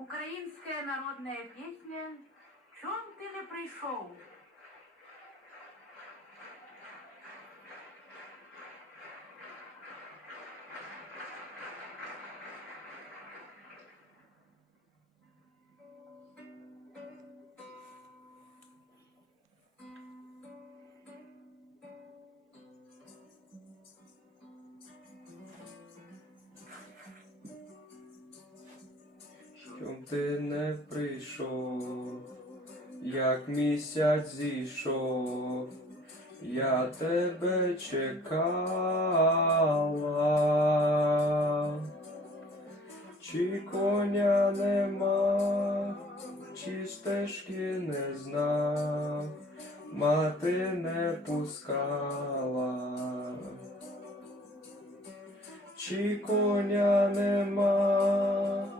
Українська народна пісня Чом ти не прийшов? Щоб ти не прийшов, як місяць зійшов, я тебе чекала, чи коня нема, чи стежки не знав, мати не пускала. Чи коня нема,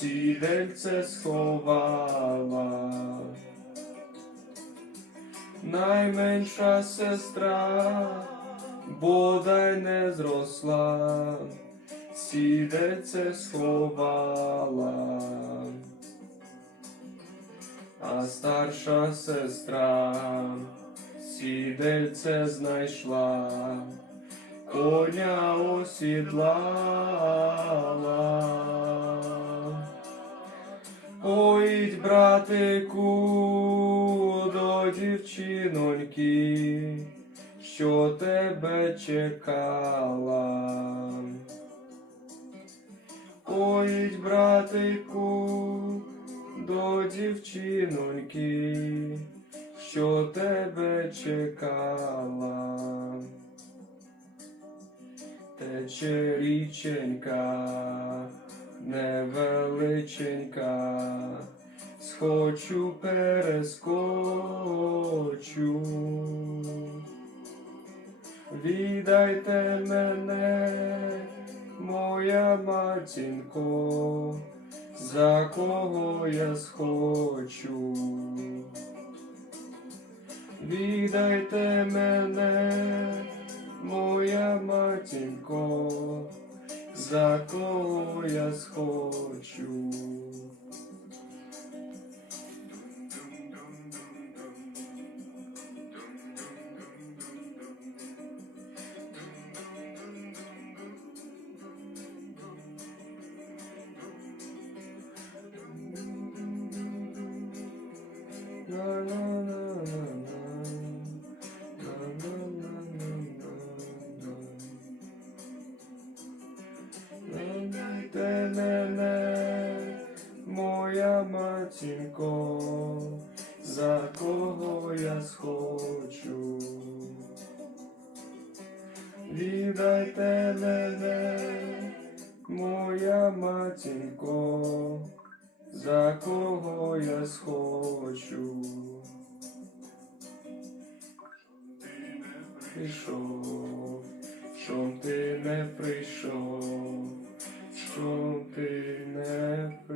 сідельце сховала. Найменша сестра бодай не зросла, сідельце сховала. А старша сестра сідельце знайшла коня осідлала. Братику, до дівчиноньки, що тебе чекала. Поїдь, братику, до дівчиноньки, що тебе чекала. Тече річенька, невеличенька, схочу перескочу. Віддайте мене, моя матінко, за кого я схочу. Віддайте мене, моя матінко, за кого я схочу. Мене, моя матінко, за кого я схочу. Віддайте мене, моя матінко, за кого я схочу. прийшов, чом ти не прийшов, чом ти не прийшов.